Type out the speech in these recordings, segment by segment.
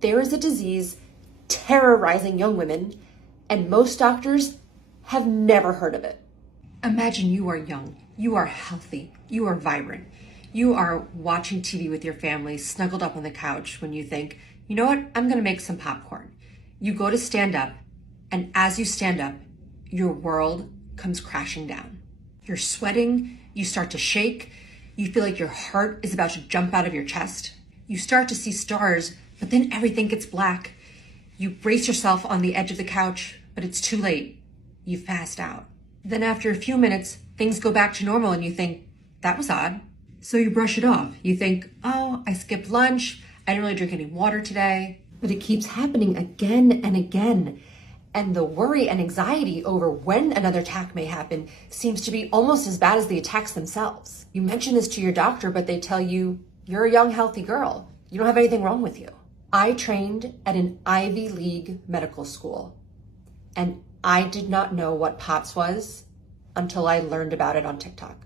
There is a disease terrorizing young women, and most doctors have never heard of it. Imagine you are young, you are healthy, you are vibrant. You are watching TV with your family, snuggled up on the couch when you think, you know what, I'm gonna make some popcorn. You go to stand up, and as you stand up, your world comes crashing down. You're sweating, you start to shake, you feel like your heart is about to jump out of your chest. You start to see stars, but then everything gets black. You brace yourself on the edge of the couch, but it's too late. You've passed out. Then after a few minutes, things go back to normal and you think, that was odd. So you brush it off. You think, oh, I skipped lunch. I didn't really drink any water today. But it keeps happening again and again. And the worry and anxiety over when another attack may happen seems to be almost as bad as the attacks themselves. You mention this to your doctor, but they tell you, you're a young, healthy girl. You don't have anything wrong with you. I trained at an Ivy League medical school, and I did not know what POTS was until I learned about it on TikTok.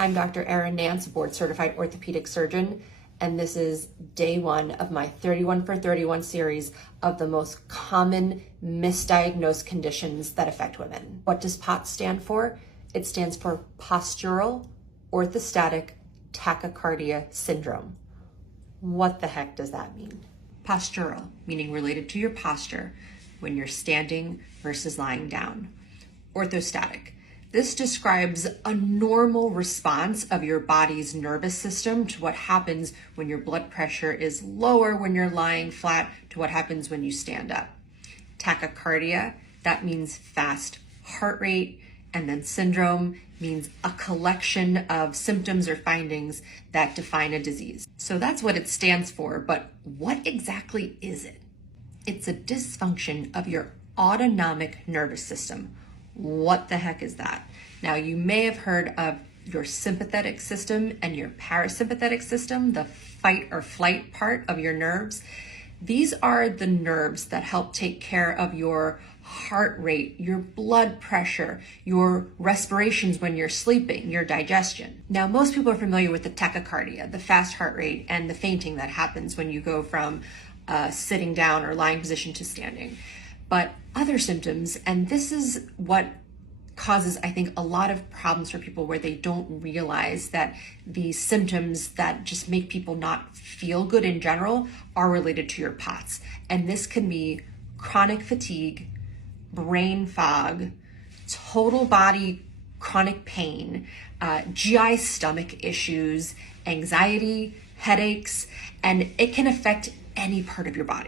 I'm Dr. Erin Nance, board-certified orthopedic surgeon, and this is day one of my 31 for 31 series of the most common misdiagnosed conditions that affect women. What does POTS stand for? It stands for postural orthostatic tachycardia syndrome. What the heck does that mean? Postural, meaning related to your posture when you're standing versus lying down. Orthostatic. This describes a normal response of your body's nervous system to what happens when your blood pressure is lower when you're lying flat to what happens when you stand up. Tachycardia, that means fast heart rate, and then syndrome means a collection of symptoms or findings that define a disease. So that's what it stands for, but what exactly is it? It's a dysfunction of your autonomic nervous system. What the heck is that? Now, you may have heard of your sympathetic system and your parasympathetic system, the fight or flight part of your nerves. These are the nerves that help take care of your heart rate, your blood pressure, your respirations when you're sleeping, your digestion. Now, most people are familiar with the tachycardia, the fast heart rate, and the fainting that happens when you go from sitting down or lying position to standing. But other symptoms, and this is what causes, I think, a lot of problems for people where they don't realize that the symptoms that just make people not feel good in general are related to your POTS. And this can be chronic fatigue, brain fog, total body chronic pain, GI stomach issues, anxiety, headaches, and it can affect any part of your body.